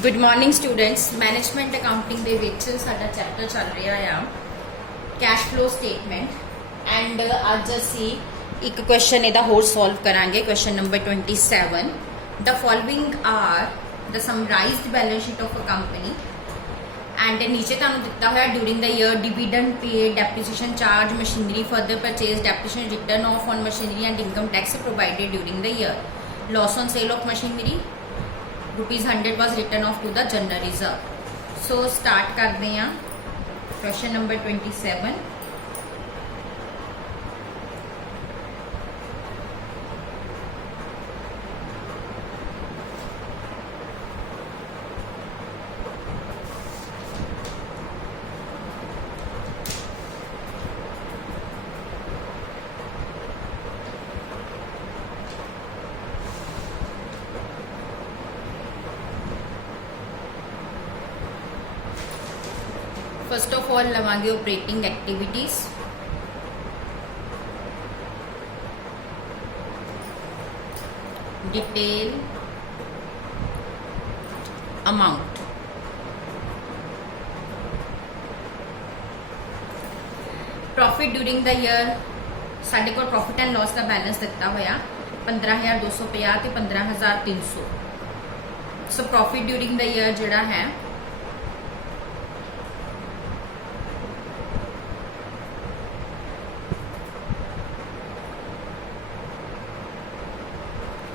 Good morning students. Management accounting ਦੇ ਵਿੱਚ ਸਾਡਾ ਚੈਪਟਰ ਚੱਲ ਰਿਹਾ ਆ ਕੈਸ਼ ਫਲੋ ਸਟੇਟਮੈਂਟ ਐਂਡ ਅੱਜ ਅਸੀਂ ਇੱਕ ਕੁਐਸਚਨ ਇਹਦਾ ਹੋਰ ਸੋਲਵ ਕਰਾਂਗੇ। Question number 27। The following are the summarised balance sheet of a company and ਨੀਚੇ ਤੁਹਾਨੂੰ ਦਿੱਤਾ ਹੋਇਆ during the year dividend paid, depreciation charge, machinery further purchase, depreciation written off on machinery and income tax provided during the year. Loss on sale of machinery ₹100 was written off to the general reserve. So start करते हैं question number 27। First of all लवांगे operating activities. Detail amount profit during the year साडे कोल profit and loss का balance दिता होया 15,250 ते 15,300। So profit during the year जिहड़ा है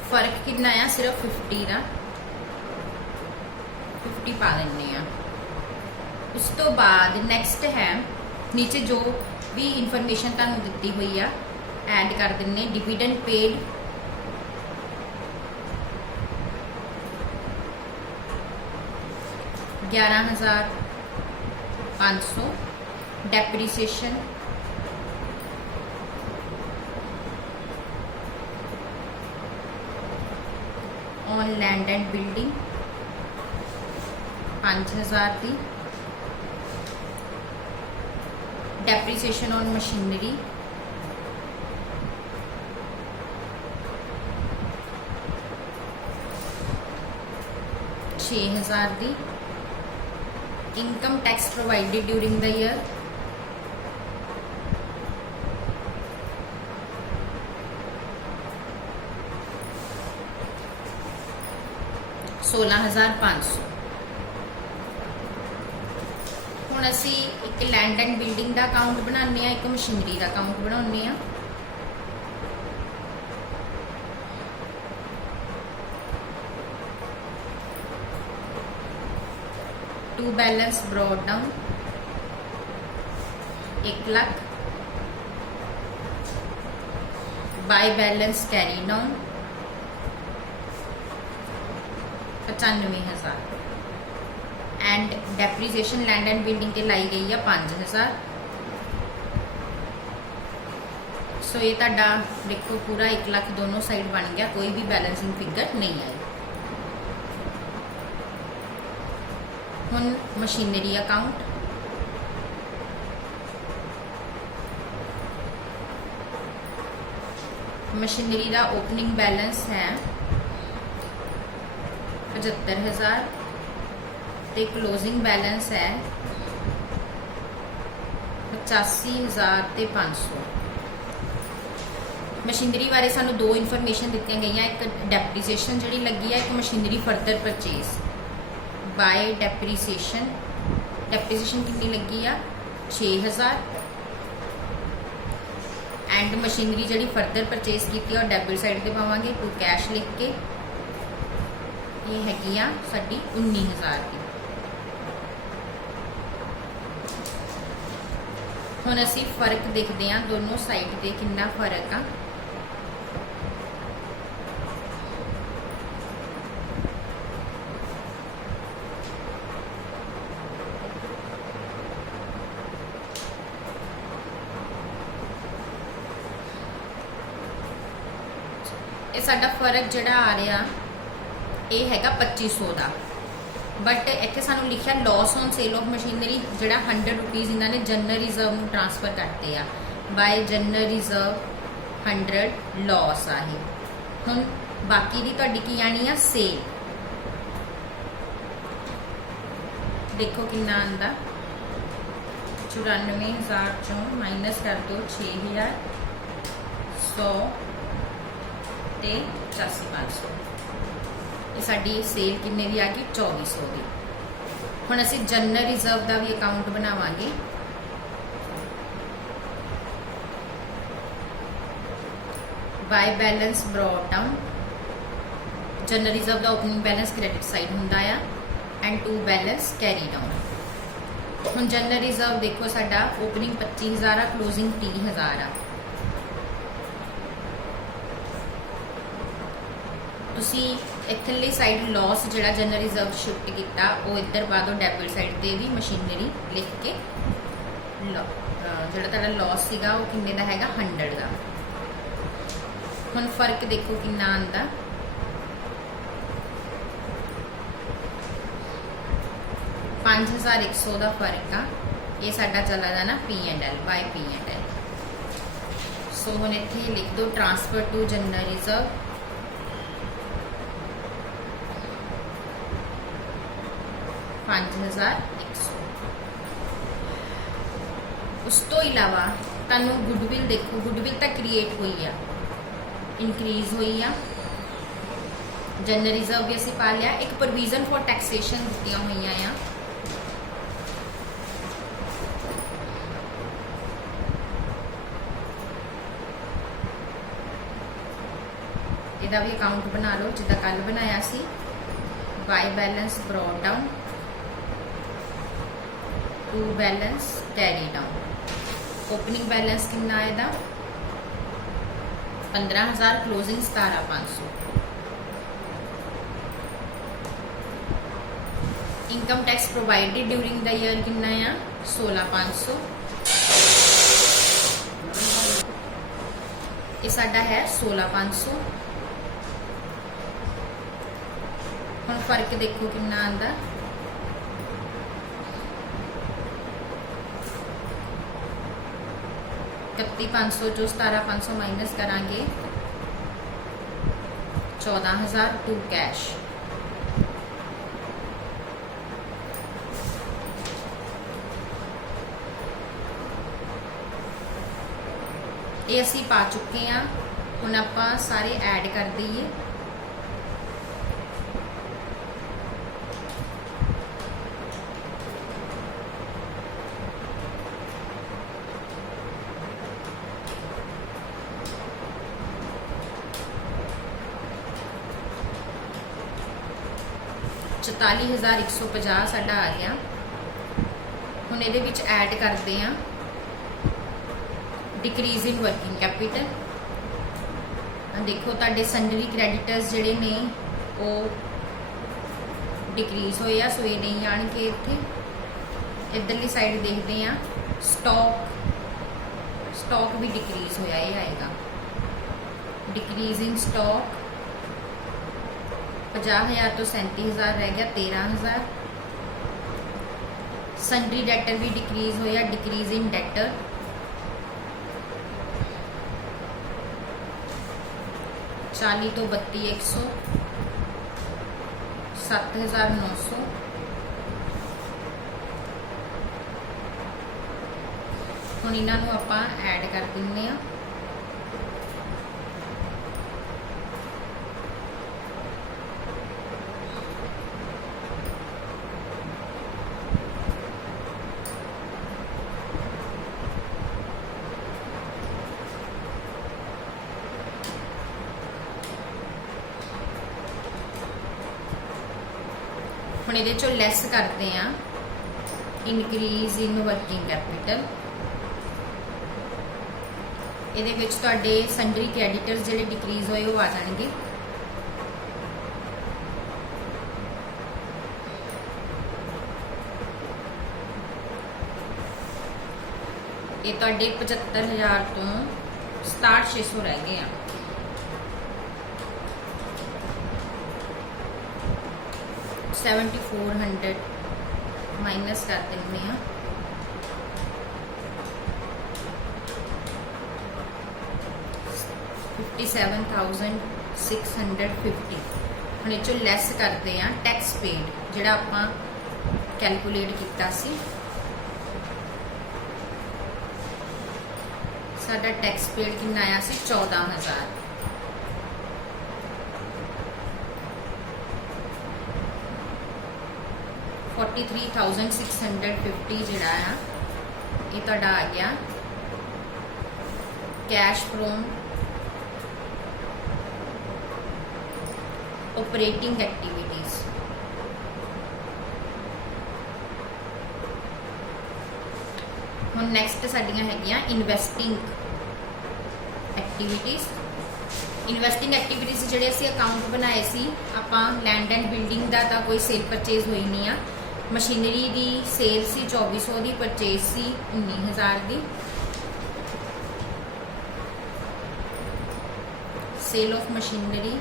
फर्क कितना आ सिर्फ 50 का 50 पा दें। उस तो बाद नैक्सट है नीचे जो भी इंफॉर्मेशन तुहानू दिती हुई आ ऐड कर दें। Dividend paid $11,500, depreciation on land and building 5,000 की, डेप्रीसीएशन ऑन मशीनरी 6,000 की, income tax provided during the year 16,500। हुण असी एक लैंड एंड बिल्डिंग का अकाउंट बनाने, एक मशीनरी का अकाउंट बनाने। To balance brought down 1 lakh, by balance carry down 95,000 and depreciation land and building के लाई गई है 5,000। सो ये तुहाडा देखो पूरा 1 लाख दोनों साइड बन गया, कोई भी बैलेंसिंग फिगर नहीं आई। हुण मशीनरी अकाउंट मशीनरी का ओपनिंग बैलेंस है 75,000 ते क्लोजिंग बैलेंस है 85,500। मशीनरी बारे सानू दो इन्फॉर्मेशन दी गई, एक डेप्रीसीएशन जी लगी है, एक machinery further purchase by depreciation. Depreciation कितनी लगी आ 6,000 एंड मशीनरी जी फर्दर परचेज की और डेबिट साइड पर पावांगे टू कैश लिख के ये हैगी आ साडी 19,000 की। हुण असी फर्क देखते हैं दोनों साइड पे कितना फर्क आ। ये साडा फर्क जिहड़ा आ रहा ये हैगा 2500 का, बट इत्थे सानू लिखिया loss on sale of machinery जिहड़ा ₹100 इन्होंने जनरल रिजर्व में ट्रांसफर करते हैं बाय जनरल रिजर्व 100 लॉस है। हुण बाकी दी तुहाडी की आनी आ सेल देखो कितना आंदा 94,000 चों माइनस कर दो 6,000 100 ते 85,500 ये साडी सेल किन्ने दी आ गई 2400 दी। हुण असीं जनरल रिजर्व का भी अकाउंट बनावांगे। By balance brought down general reserve का ओपनिंग बैलेंस क्रेडिट साइड हुंदा आ and to balance carry down. हुण जनरल रिजर्व देखो साडा ओपनिंग 25,000 आ क्लोजिंग 30,000 आ। तुसी इथली साइड लॉस जिहड़ा जनरल रिजर्व शिफ्ट किया वो इधर पा दो डेबिट साइड ते दी मशीनरी लिख के जिहड़ा तुहाडा लॉस सीगा वो किन्ने दा हैगा 100 दा। हुण फर्क देखो किन्ना आंदा 5,100 का फर्क आ। ये साडा चला दा ना P&L बाय P&L। सो हुण इत्थे लिख दो ट्रांसफर टू जनरल रिजर्व 5,100। उस तो इलावा तुहानू गुडविल देखो गुडविल तो क्रिएट हुई आ इनक्रीज हुई आ। जनरल रिजर्व भी असी पा लिया। एक प्रोविजन फॉर टैक्सेशन दित्तियां हुई आ। इहदा भी अकाउंट बना लो जिद्दां कल बनाया सी। By balance brought down to balance carry down. Opening balance कितना है 15,000 closing 17,500। Income tax provided during the year कितना है 16,500। ये साडा है 16,500। हुण फर्क देखो कितना आंदा 31,500 जो 17,500 माइनस करांगे 14,000 टू कैश। ये असी पा चुके हैं। हुण आपां सारे ऐड कर दईए। $44,150 साडा आ गया। हुण इहदे विच ऐड करते हैं डिक्रीज इन वर्किंग कैपिटल। देखो तुहाडे सनडरी क्रैडिटर्स जिहड़े ने वो डिक्रीज होए आ, सो ये नहीं आणगे इत्थे। इधरली साइड देखते हैं स्टॉक भी डिक्रीज होया ये आएगा। डिक्रीज इन स्टॉक 50,000 तो 37,000 रह गया 13,000। सनडरी डेटर भी डिक्रीज होया डिक्रीज इन डेटर 40 तो 32,100 7,900। हुण इन्हां नूं आपां ऐड कर दिंदे आ। हुण इहदे चों लैस करते हैं इनक्रीज इन वर्किंग कैपिटल। इहदे विच तुहाडे सनडरी क्रैडिटर्स जिहड़े डिक्रीज होए वो आ जाणगे। ये तुहाडे 75,000 तो 67,600 रह गए हैं। 7,400 माइनस कर देंगे हैं। 57,650। हम इस लैस करते हैं टैक्स पेड जिहड़ा आपां कैलकुलेट किया सी। साडा टैक्स पेड कितना आया सी 14,000। $43,650 जिहड़ा आ ये तुहाडा आ गया कैश फ्रॉम ऑपरेटिंग एक्टिविटीज। हुण नैक्सट साडियां हैगियां इन्वेस्टिंग एक्टिविटीज। इन्वेस्टिंग एक्टिविटीज जिहड़े असीं अकाउंट बनाए सी आपां लैंड एंड बिल्डिंग दा तां कोई सेल परचेज होई नहीं आ। मशीनरी दी सेल सी 2400 दी, परचेज सी 19,000 दी। Sale of machinery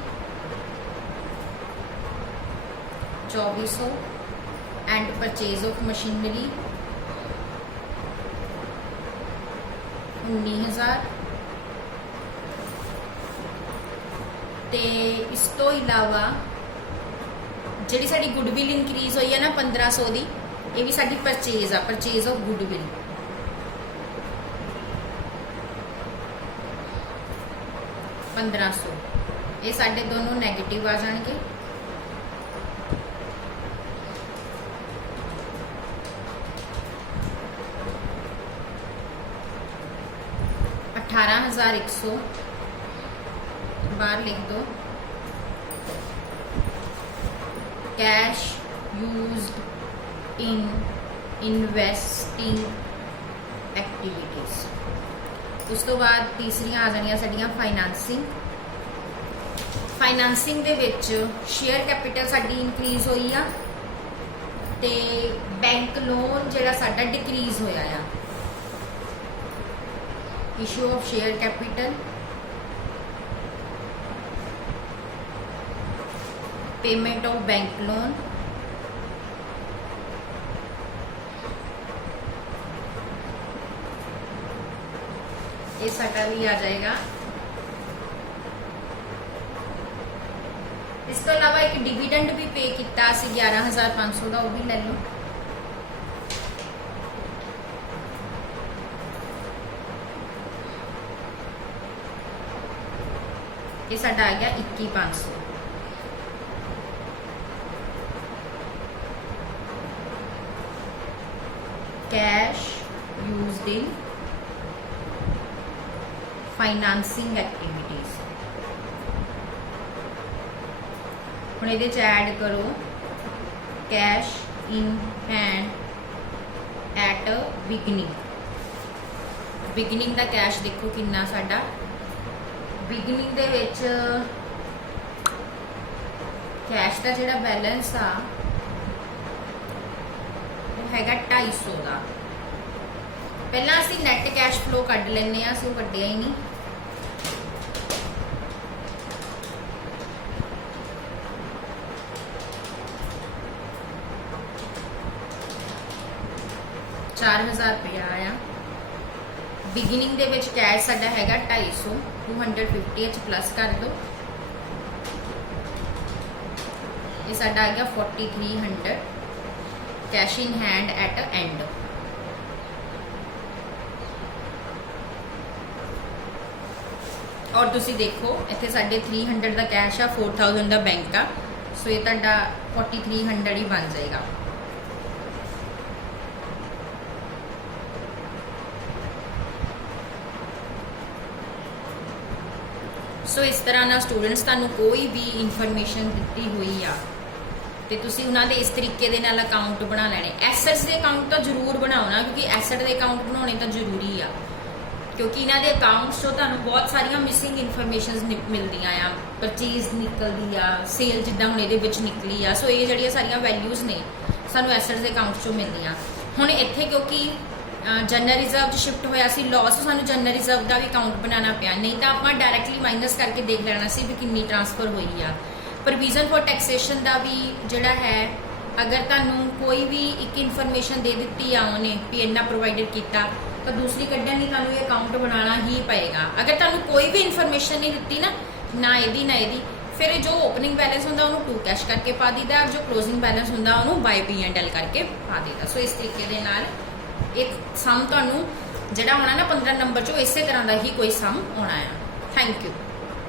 2400 and purchase of machinery 19,000। ते इस तो इलावा जिहड़ी साडी गुडविल इंक्रीज हुई है ना 1500 दी, ये भी साडी परचेज आ, परचेज ऑफ गुडविल। ये साडे दोनों नैगेटिव आ जाएंगे। $18,100 बाहर लिख दो। Cash used in investing activities. उस तो बाद तीसरियां आ जानियां साडियां फाइनांसिंग। फाइनांसिंग दे विच शेयर कैपिटल साडी इंक्रीज हुई आ ते बैंक लोन जिहड़ा साडा डिक्रीज होया आ। Issue of share capital, payment of bank loan, ये साडा भी आ जाएगा। इस तो अलावा एक डिविडेंड भी पे किया 11,500 का, वो भी ले लो। ये साडा आ गया 21,500। Cash used in financing activities. हुण इहदे च ऐड करो cash in hand at beginning दा कैश देखो कितना साडा बिगिनिंग दे विच कैश का जिहड़ा बैलेंस आ हैगा 250 का। पहला असी नैट कैश फ्लो कढ लैने आ, असीं कढिया ही नहीं। ₹4,000 आया। बिगिनिंग दे विच कैश साडा हैगा 250, 250 प्लस कर दो। ये साडा आ गया 4,300 cash in hand eight and. और तुसी देखो इत्थे साडे 300 का कैश आ, 4,000 का बैंक आ, सो ये तुहाडा 4,300 ही बन जाएगा। सो इस तरह ना स्टूडेंट्स तुहानू कोई भी इनफॉर्मेशन दी हुई आ तो तुसी उन्हां दे इस तरीके दे नाल अकाउंट बना लेने। एसेट्स दे अकाउंट तो जरूर बनाओ ना, क्योंकि एसेट दे अकाउंट बनाने तो जरूरी आ, क्योंकि इन्हां दे अकाउंट्स चों तुहानू बहुत सारियां मिसिंग इनफॉर्मेशन मिलदियां आ। परचेज निकलदी आ, सेल जिद्दां हुण इहदे विच निकली आ, सो ये जिहड़ियां सारियां वैल्यूज़ ने सानू एसेट्स दे अकाउंट चों मिलदियां। हुण इत्थे क्योंकि जनरल रिजर्व शिफ्ट होया सी लॉस, सानू जनरल रिजर्व का भी अकाउंट बनाना पिया, नहीं तो आप डायरैक्टली माइनस करके देख लेना सी भी कितनी ट्रांसफर हुई आ। प्रोविजन फॉर टैक्सेशन का भी जिहड़ा है, अगर तुहानू कोई भी एक इनफॉर्मेशन दे दी आ उन्हें भी इन्ना प्रोवाइडेड किया तो दूसरी कड्ढण लई तुहानू ये अकाउंट बनाना ही पएगा। अगर तुहानू कोई भी इनफॉर्मेशन नहीं दी ना, ना इहदी ਫਿਰ ਜੋ ਓਪਨਿੰਗ ਬੈਲੈਂਸ ਹੁੰਦਾ ਉਹਨੂੰ ਟੂ ਕੈਸ਼ ਕਰਕੇ ਪਾ ਦਈਦਾ, ਜੋ ਕਲੋਜ਼ਿੰਗ ਬੈਲੈਂਸ ਹੁੰਦਾ ਉਹਨੂੰ ਬਾਈ P&L ਕਰਕੇ ਪਾ ਦਈਦਾ। ਸੋ ਇਸ ਤਰੀਕੇ ਦੇ ਨਾਲ ਇੱਕ ਸਮ ਤੁਹਾਨੂੰ ਜਿਹੜਾ ਹੋਣਾ ਨਾ 15 ਨੰਬਰ ਚੋਂ ਇਸੇ ਤਰ੍ਹਾਂ ਦਾ ਹੀ ਕੋਈ ਸਮ ਆਉਣਾ ਆ। Thank you.